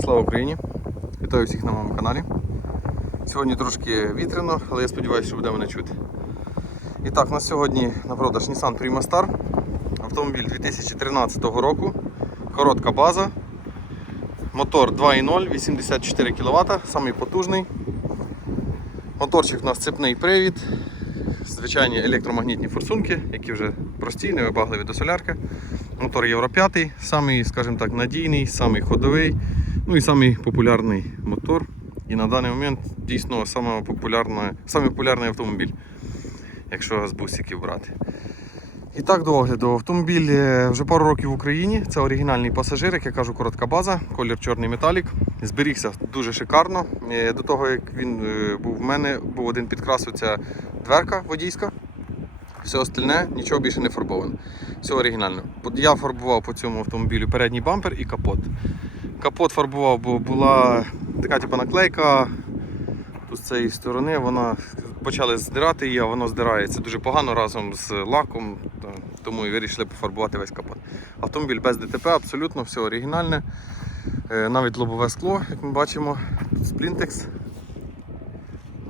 Слава Україні! Вітаю всіх на моєму каналі. Сьогодні трошки вітряно, але я сподіваюся, що буде мене чути. І так, у нас сьогодні на продаж Nissan Prima Star. Автомобіль 2013 року. Коротка база. Мотор 2.0, 84 кВт, самий потужний. Моторчик у нас цепний привід, звичайні електромагнітні форсунки, які вже прості, невибагливі до солярки. Мотор Євро 5, самий, скажімо так, надійний, самий ходовий, ну і самий популярний мотор. І на даний момент дійсно саме популярний автомобіль, якщо з бусиків брати. І так до огляду. Автомобіль е, вже пару років в Україні. Це оригінальний пасажир, як я кажу, коротка база, колір чорний металік. Зберігся дуже шикарно. Е, До того, як він е, був в мене, був один підкрас, оця дверка водійська. Все остальне нічого більше не фарбовано. Все оригінально. Я фарбував по цьому автомобілю передній бампер і капот. Капот фарбував, бо була така типу, наклейка. З цієї сторони вона почали здирати її, а воно здирається дуже погано разом з лаком, тому і вирішили пофарбувати весь капот. Автомобіль без ДТП, абсолютно все оригінальне. Е, Навіть лобове скло, як ми бачимо, сплінтекс.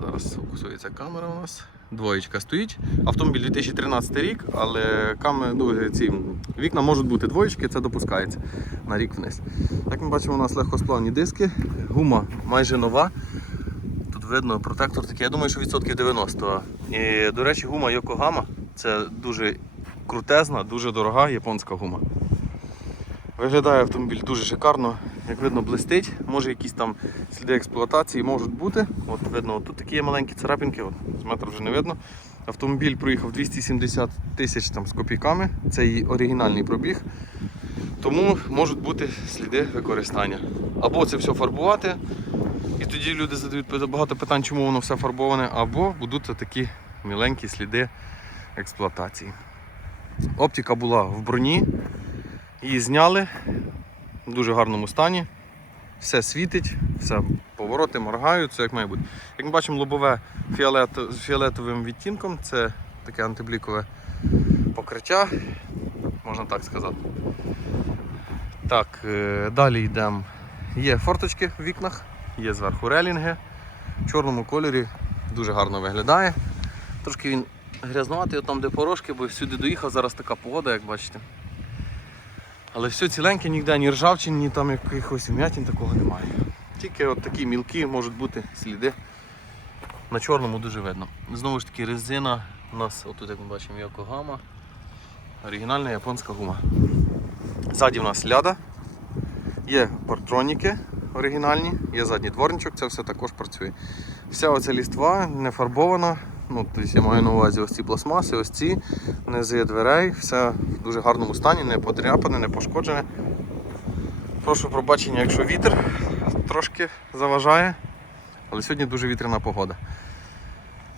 Зараз фокусується камера у нас. Двоєчка стоїть. Автомобіль 2013 рік, але каме, ну, ці вікна можуть бути двоєчки, це допускається на рік вниз. Як ми бачимо, у нас легкосплавні диски, гума майже нова. Тут видно протектор такий, я думаю, що відсотків 90. І, до речі, гума Yokohama це дуже крутезна, дуже дорога японська гума. Виглядає автомобіль дуже шикарно, як видно, блистить. Може якісь там сліди експлуатації можуть бути. От видно, от тут такі є маленькі царапинки, от, з метра вже не видно. Автомобіль проїхав 270 тисяч там, з копійками, це її оригінальний пробіг. Тому можуть бути сліди використання. Або це все фарбувати, і тоді люди задають багато питань, чому воно все фарбоване, або будуть такі міленькі сліди експлуатації. Оптика була в броні, її зняли в дуже гарному стані. Все світить, все повороти моргають, все як має бути. Як ми бачимо, лобове фіолет, з фіолетовим відтінком це таке антиблікове покриття, можна так сказати. Так, е, далі йдемо. Є форточки в вікнах, є зверху релінги. В чорному кольорі дуже гарно виглядає. Трошки він грязнуватий, там де порошки, бо сюди доїхав, зараз така погода, як бачите. Але все ціленьке, ніде ні ржавчин, ні там якихось вмятин такого немає. Тільки от такі мілкі можуть бути сліди. На чорному дуже видно. Знову ж таки, резина у нас, отут як ми бачимо, Yokohama. Оригінальна японська гума. Ззаді в нас ляда. Є партроніки оригінальні, є задній дворничок, це все також працює. Вся оця ліства не фарбована. Ну, тобто я маю на увазі ось ці пластмаси, ось ці низи дверей, все в дуже гарному стані, не подряпане, не пошкоджене. Прошу пробачення, якщо вітер трошки заважає, але сьогодні дуже вітряна погода.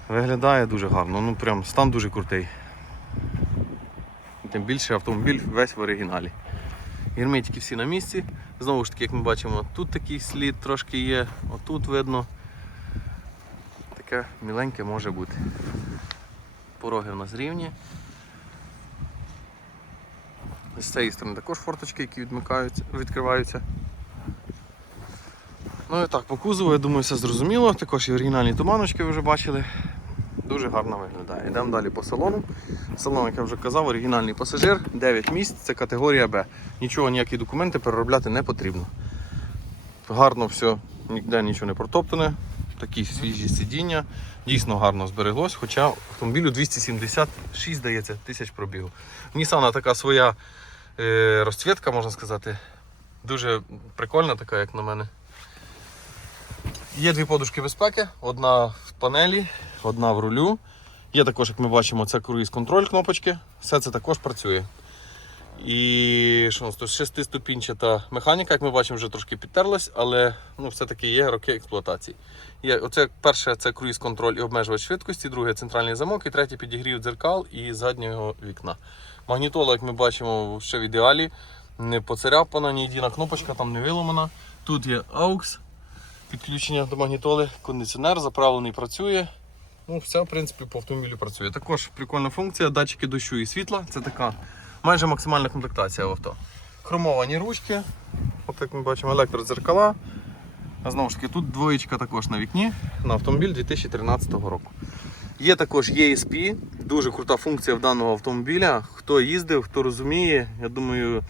Виглядає дуже гарно, ну прям стан дуже крутий. Тим більше автомобіль весь в оригіналі. Герметики всі на місці. Знову ж таки, як ми бачимо, тут такий слід трошки є, отут видно. Таке міленьке може бути. Пороги в нас рівні. З цієї сторони також форточки, які відмикаються, відкриваються. Ну і так, по кузову, я думаю, все зрозуміло. Також і оригінальні туманочки ви вже бачили. Дуже гарно виглядає. Йдемо далі по салону. Салон, як я вже казав, оригінальний пасажир, 9 місць, це категорія Б. Нічого, ніякі документи переробляти не потрібно. Гарно все, ніде нічого не протоптане. Такі свіжі сидіння. Дійсно гарно збереглось, хоча автомобілю 276 здається, тисяч пробігу. Nissan така своя е, розцвітка, можна сказати. Дуже прикольна, така, як на мене. Є дві подушки безпеки, одна в панелі, одна в рулю. Є також, як ми бачимо, це круїз контроль кнопочки. Все це також працює. І що у нас шестиступінчата механіка, як ми бачимо, вже трошки підтерлась, але ну, все-таки є роки експлуатації. Є, оце, перше це круїз контроль і обмежувач швидкості, друге центральний замок, і третє підігрів дзеркал і заднього вікна. Магнітола, як ми бачимо, ще в ідеалі, не поцарапана, ні єдина кнопочка там не виломана. Тут є AUX, підключення до магнітоли, кондиціонер заправлений працює. Ну, все, в принципі, по автомобілю працює. Також прикольна функція, датчики дощу і світла. Це така майже максимальна комплектація в авто. хромовані ручки. От як ми бачимо, електродзеркала. А знову ж таки, тут двоєчка також на вікні на автомобіль 2013 року. Є також ESP, дуже крута функція в даного автомобіля. Хто їздив, хто розуміє, я думаю,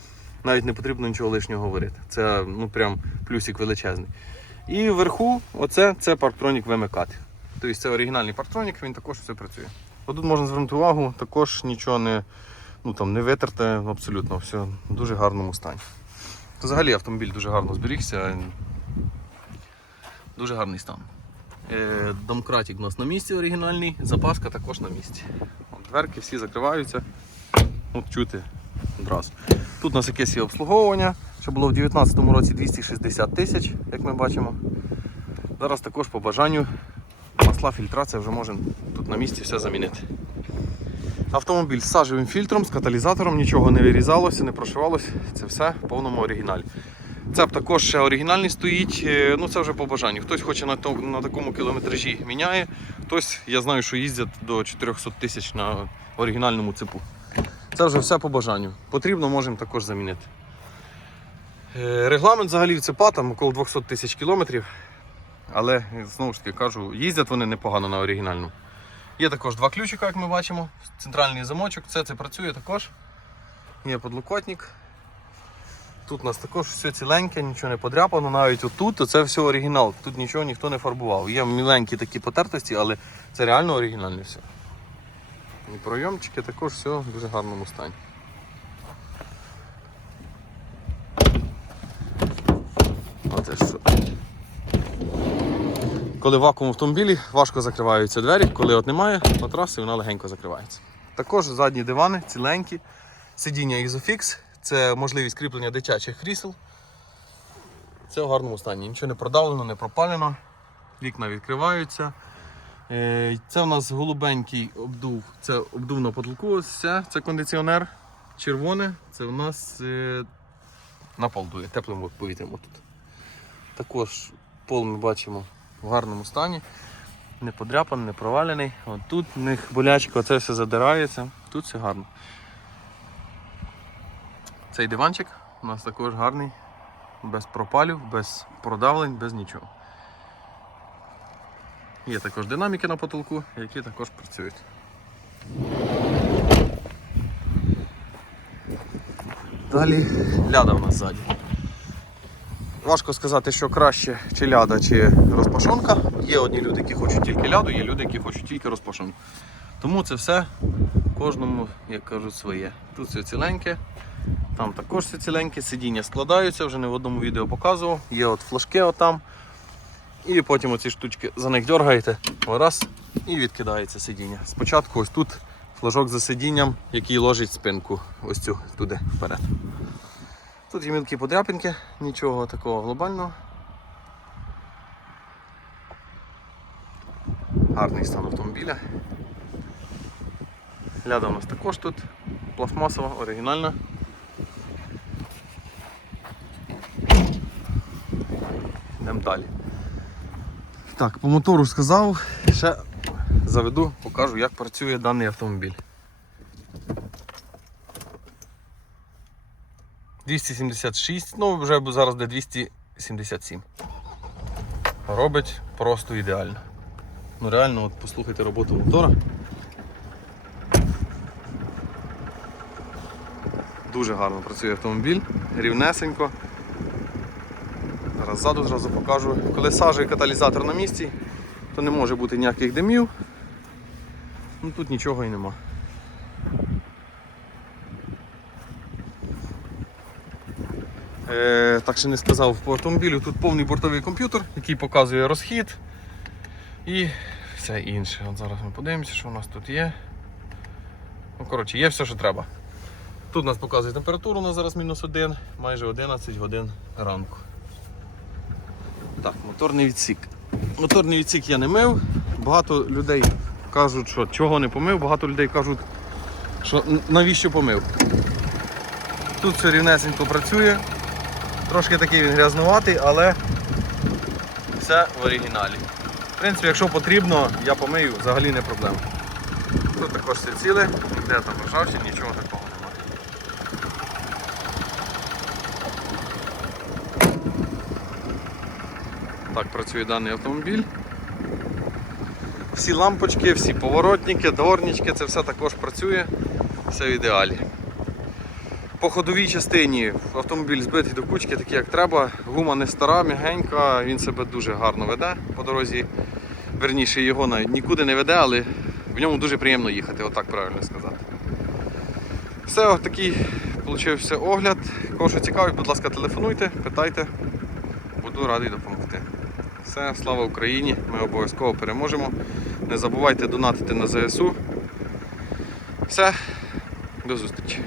навіть не потрібно нічого лишнього говорити. Це ну прям плюсик величезний. І вверху, оце це парктронік вимикати. Тобто це оригінальний парктронік, він також все працює. Отут можна звернути увагу, також нічого не, ну, там, не витерте, абсолютно все в дуже гарному стані. Взагалі автомобіль дуже гарно зберігся. Дуже гарний стан. Е, Домкратик у нас на місці оригінальний, запаска також на місці. Дверки всі закриваються. От чути одразу. Тут у нас якесь обслуговування, що було в 2019 році 260 тисяч, як ми бачимо. Зараз також по бажанню масла фільтрація вже можемо тут на місці все замінити. Автомобіль з сажевим фільтром, з каталізатором, нічого не вирізалося, не прошивалося. Це все в повному оригіналі. Цеп також ще оригінальний стоїть, е, ну це вже по бажанню. Хтось хоче на, на такому кілометражі міняє, хтось, я знаю, що їздять до 400 тисяч на оригінальному цепу. Це вже все по бажанню. Потрібно, можемо також замінити. Е, Регламент взагалі в цепа там около 200 тисяч кілометрів. Але знову ж таки кажу, їздять вони непогано на оригінальному. Є також два ключика, як ми бачимо. Центральний замочок, це це працює також. Є подлокотник. Тут у нас також все ціленьке, нічого не подряпано, навіть отут, це все оригінал. Тут нічого ніхто не фарбував. Є міленькі такі потертості, але це реально оригінальне все. І пройомчики також все в дуже гарному стані. Оце що. Коли вакуум в автомобілі, важко закриваються двері, коли от немає матраси, вона легенько закривається. Також задні дивани ціленькі, сидіння Isofix, це можливість кріплення дитячих крісел. Це в гарному стані. Нічого не продавлено, не пропалено. Вікна відкриваються. Е, Це у нас голубенький обдув, це обдув на потолку, ось це, кондиціонер. Червоне, це у нас е, на дує, теплим повітрям. Також пол ми бачимо в гарному стані. Не подряпаний, не провалений. От тут в них болячка, оце все задирається, тут все гарно. Цей диванчик у нас також гарний, без пропалів, без продавлень, без нічого. Є також динаміки на потолку, які також працюють. Далі ляда в нас ззаді. Важко сказати, що краще чи ляда, чи розпашонка. Є одні люди, які хочуть тільки ляду, є люди, які хочуть тільки розпашонку. Тому це все кожному, як кажуть, своє. Тут все ціленьке, там також все ціленьке, сидіння складаються, вже не в одному відео показував. Є от флажки отам. І потім оці штучки за них дергаєте, раз, і відкидається сидіння. Спочатку ось тут флажок за сидінням, який ложить спинку ось цю туди вперед. Тут є мілкі подряпинки, нічого такого глобального. Гарний стан автомобіля. Ляда у нас також тут пластмасова, оригінальна. Йдемо далі. Так, по мотору сказав, ще заведу, покажу, як працює даний автомобіль. 276, ну вже зараз де 277. Робить просто ідеально. Ну реально, от послухайте роботу мотора. Дуже гарно працює автомобіль, рівнесенько. Зараз ззаду зразу покажу. Коли сажа і каталізатор на місці, то не може бути ніяких димів. Ну тут нічого і нема. Е, так ще не сказав по автомобілю. Тут повний бортовий комп'ютер, який показує розхід і все інше. От зараз ми подивимося, що у нас тут є. Ну, коротше, є все, що треба. Тут у нас показує температуру, у нас зараз мінус 1, майже 11 годин ранку. Так, моторний відсік. Моторний відсік я не мив. Багато людей кажуть, що чого не помив, багато людей кажуть, що навіщо помив. Тут все рівнесенько працює. Трошки такий він грязнуватий, але все в оригіналі. В принципі, якщо потрібно, я помию, взагалі не проблема. Тут також все ціле, ніде там ржавчі, нічого такого немає. Так працює даний автомобіль. Всі лампочки, всі поворотники, дворнички, це все також працює, все в ідеалі. По ходовій частині автомобіль збитий до кучки, такий як треба. Гума не стара, м'ягенька, він себе дуже гарно веде по дорозі. Верніше його навіть нікуди не веде, але в ньому дуже приємно їхати, отак правильно сказати. Все, такий получився огляд. Кого що цікавить, будь ласка, телефонуйте, питайте. Буду радий допомогти. Все, слава Україні! Ми обов'язково переможемо. Не забувайте донатити на ЗСУ. Все, до зустрічі.